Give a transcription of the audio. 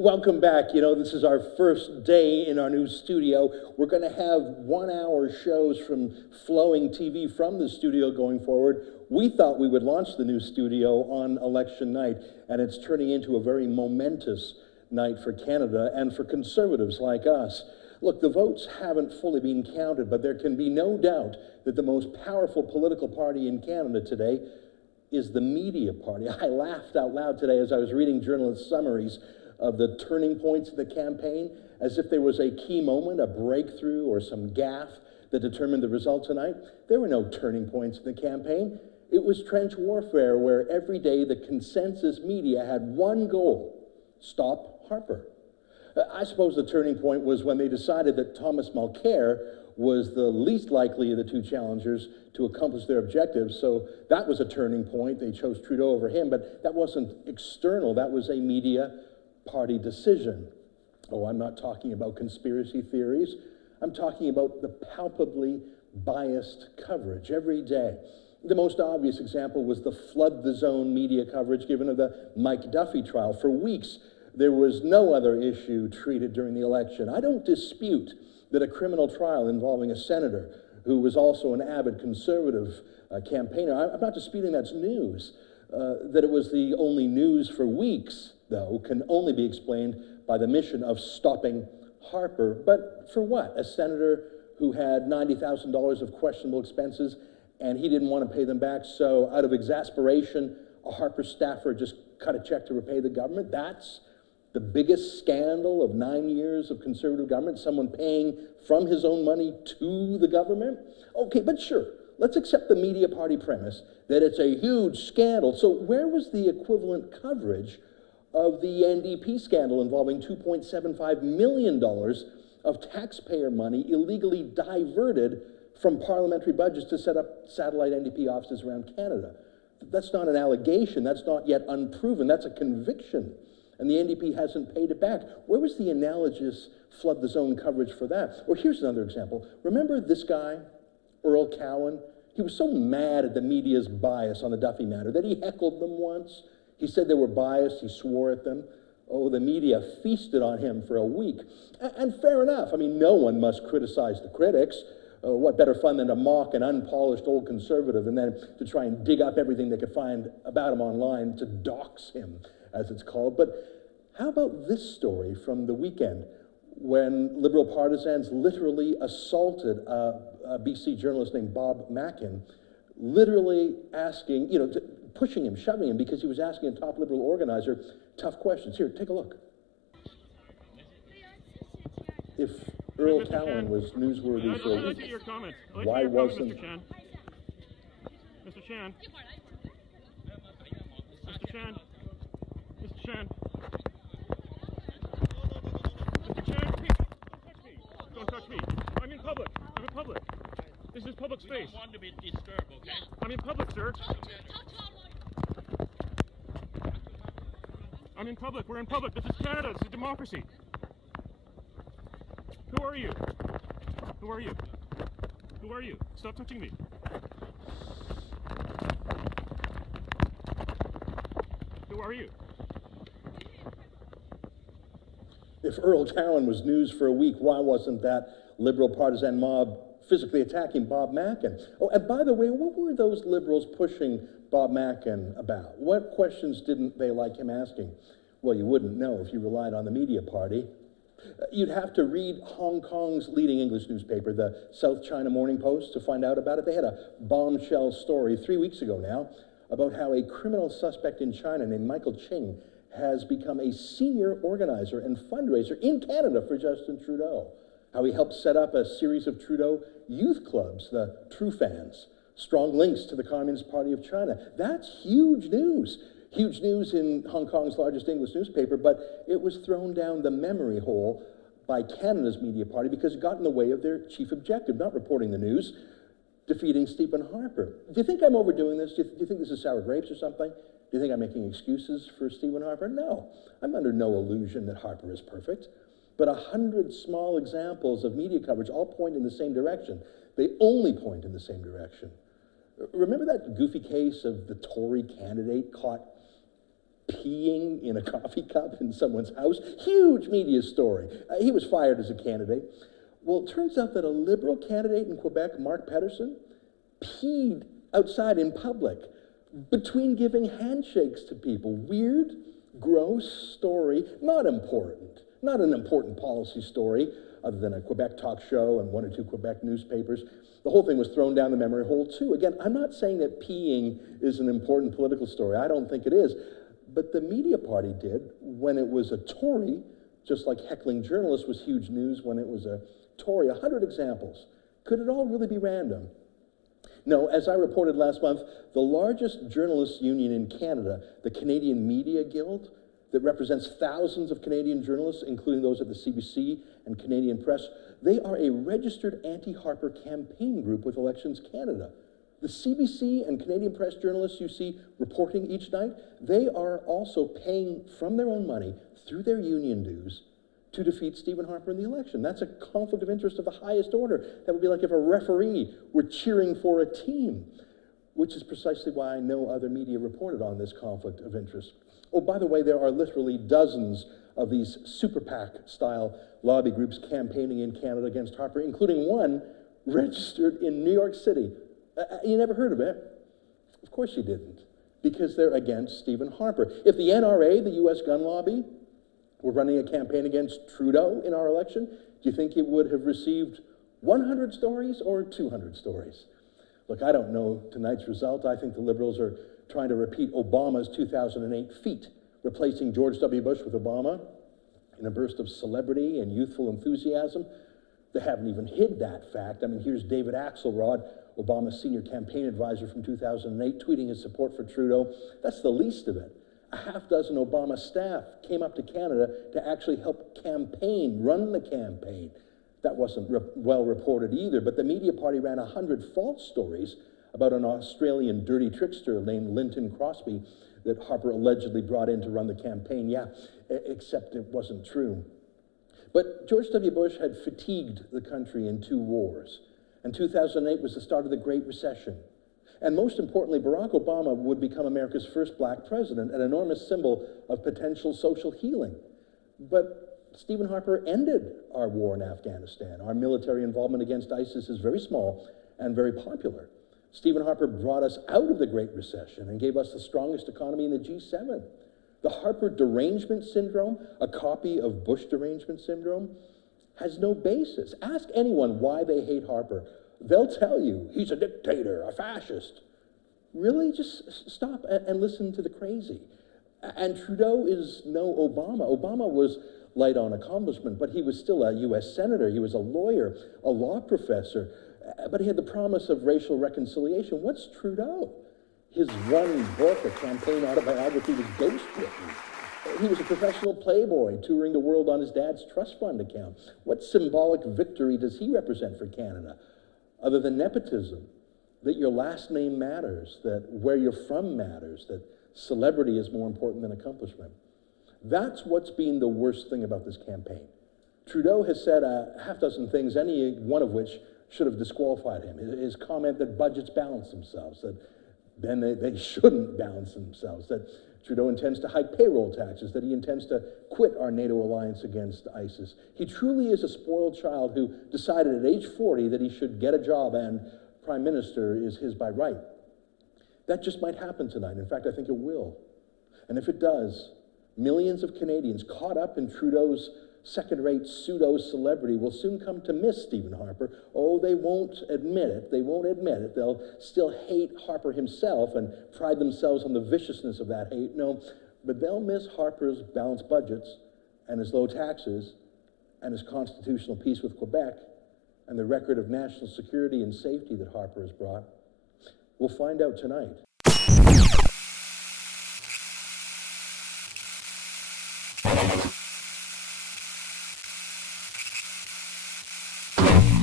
Welcome back. You know, this is our first day in our new studio. We're going to have 1 hour shows from flowing TV from the studio going forward. We thought we would launch the new studio on election night, and it's turning into a very momentous night for Canada and for conservatives like us. Look, the votes haven't fully been counted, but there can be no doubt that the most powerful political party in Canada today is the media party. I laughed out loud today as I was reading journalist summaries of the turning points of the campaign, as if there was a key moment, a breakthrough, or some gaffe that determined the result tonight. There were no turning points in the campaign. It was trench warfare, where every day the consensus media had one goal: stop Harper. I suppose the turning point was when they decided that Thomas Mulcair was the least likely of the two challengers to accomplish their objectives. So that was a turning point. They chose Trudeau over him, but that wasn't external. That was a media party decision. Oh, I'm not talking about conspiracy theories. I'm talking about the palpably biased coverage every day. The most obvious example was the flood the zone media coverage given of the Mike Duffy trial. For weeks, there was no other issue treated during the election. I don't dispute that a criminal trial involving a senator who was also an avid conservative campaigner, I'm not disputing that's news. That it was the only news for weeks, though, can only be explained by the mission of stopping Harper. But for what? A senator who had $90,000 of questionable expenses and he didn't want to pay them back, so out of exasperation, a Harper staffer just cut a check to repay the government? That's the biggest scandal of 9 years of conservative government, someone paying from his own money to the government? Okay, but sure, let's accept the media party premise that it's a huge scandal. So where was the equivalent coverage of the NDP scandal involving $2.75 million of taxpayer money illegally diverted from parliamentary budgets to set up satellite NDP offices around Canada? That's not an allegation. That's not yet unproven. That's a conviction. And the NDP hasn't paid it back. Where was the analogous flood the zone coverage for that? Or here's another example. Remember this guy, Earl Cowan? He was so mad at the media's bias on the Duffy matter that he heckled them once. He said they were biased. He swore at them. Oh, the media feasted on him for a week. And fair enough. I mean, no one must criticize the critics. What better fun than to mock an unpolished old conservative and then to try and dig up everything they could find about him online to dox him, as it's called. But how about this story from the weekend when Liberal partisans literally assaulted a BC journalist named Bob Mackin, literally asking, pushing him, shoving him, because he was asking a top Liberal organizer tough questions. Here, take a look. If Earl Cowan was newsworthy for a week, why wasn't... Mr. Chan. Mr. Chan. Mr. Chan. Mr. Chan. Mr. Chan, please, don't touch me. Don't touch me. I'm in public. I'm in public. This is public space. We don't want to be disturbed, okay? I'm in public, sir. I'm in public. We're in public. This is Canada. This is democracy. Who are you? Who are you? Who are you? Stop touching me. Who are you? If Earl Cowan was news for a week, why wasn't that Liberal partisan mob physically attacking Bob Mackin? Oh, and by the way, what were those Liberals pushing Bob Mackin about? What questions didn't they like him asking? Well, you wouldn't know if you relied on the media party. You'd have to read Hong Kong's leading English newspaper, the South China Morning Post, to find out about it. They had a bombshell story 3 weeks ago now about how a criminal suspect in China named Michael Ching has become a senior organizer and fundraiser in Canada for Justin Trudeau. How he helped set up a series of Trudeau youth clubs, the True Fans, strong links to the Communist Party of China. That's huge news. Huge news in Hong Kong's largest English newspaper, but it was thrown down the memory hole by Canada's media party because it got in the way of their chief objective, not reporting the news, defeating Stephen Harper. Do you think I'm overdoing this? Do you think this is sour grapes or something? Do you think I'm making excuses for Stephen Harper? No, I'm under no illusion that Harper is perfect. But 100 small examples of media coverage all point in the same direction. They only point in the same direction. Remember that goofy case of the Tory candidate caught peeing in a coffee cup in someone's house. Huge media story. He was fired as a candidate. Well, it turns out that a Liberal candidate in Quebec, Mark Pedersen, peed outside in public between giving handshakes to people. Weird, gross story, not important. Not an important policy story, other than a Quebec talk show and one or two Quebec newspapers. The whole thing was thrown down the memory hole, too. Again, I'm not saying that peeing is an important political story. I don't think it is. But the media party did when it was a Tory, just like heckling journalists was huge news when it was a Tory. 100 examples. Could it all really be random? No, as I reported last month, the largest journalists' union in Canada, the Canadian Media Guild, that represents thousands of Canadian journalists, including those at the CBC and Canadian Press, they are a registered anti-Harper campaign group with Elections Canada. The CBC and Canadian Press journalists you see reporting each night, they are also paying from their own money, through their union dues, to defeat Stephen Harper in the election. That's a conflict of interest of the highest order. That would be like if a referee were cheering for a team, which is precisely why no other media reported on this conflict of interest. Oh, by the way, there are literally dozens of these super PAC-style lobby groups campaigning in Canada against Harper, including one registered in New York City. You never heard of it? Of course you didn't, because they're against Stephen Harper. If the NRA, the U.S. gun lobby, were running a campaign against Trudeau in our election, do you think it would have received 100 stories or 200 stories? Look, I don't know tonight's result. I think the Liberals are trying to repeat Obama's 2008 feat, replacing George W. Bush with Obama in a burst of celebrity and youthful enthusiasm. They haven't even hid that fact. I mean, here's David Axelrod, Obama's senior campaign advisor from 2008, tweeting his support for Trudeau. That's the least of it. A half dozen Obama staff came up to Canada to actually help run the campaign. That wasn't well reported either, but the media party ran 100 false stories about an Australian dirty trickster named Linton Crosby that Harper allegedly brought in to run the campaign. Yeah, except it wasn't true. But George W. Bush had fatigued the country in 2 wars, and 2008 was the start of the Great Recession. And most importantly, Barack Obama would become America's first black president, an enormous symbol of potential social healing. But Stephen Harper ended our war in Afghanistan. Our military involvement against ISIS is very small and very popular. Stephen Harper brought us out of the Great Recession and gave us the strongest economy in the G7. The Harper derangement syndrome, a copy of Bush derangement syndrome, has no basis. Ask anyone why they hate Harper. They'll tell you he's a dictator, a fascist. Really? Just stop and listen to the crazy. And Trudeau is no Obama. Obama was light on accomplishment, but he was still a U.S. senator. He was a lawyer, a law professor, but he had the promise of racial reconciliation. What's Trudeau? His one book, a campaign autobiography, was ghostwritten. He was a professional playboy touring the world on his dad's trust fund account. What symbolic victory does he represent for Canada? Other than nepotism, that your last name matters, that where you're from matters, that celebrity is more important than accomplishment. That's what's been the worst thing about this campaign. Trudeau has said a half dozen things, any one of which should have disqualified him. His comment that budgets balance themselves, that then they shouldn't balance themselves, that Trudeau intends to hike payroll taxes, that he intends to quit our NATO alliance against ISIS. He truly is a spoiled child who decided at age 40 that he should get a job and Prime Minister is his by right. That just might happen tonight. In fact, I think it will. And if it does, millions of Canadians caught up in Trudeau's second-rate pseudo-celebrity will soon come to miss Stephen Harper. Oh, they won't admit it. They won't admit it. They'll still hate Harper himself and pride themselves on the viciousness of that hate. No, but they'll miss Harper's balanced budgets and his low taxes and his constitutional peace with Quebec and the record of national security and safety that Harper has brought. We'll find out tonight.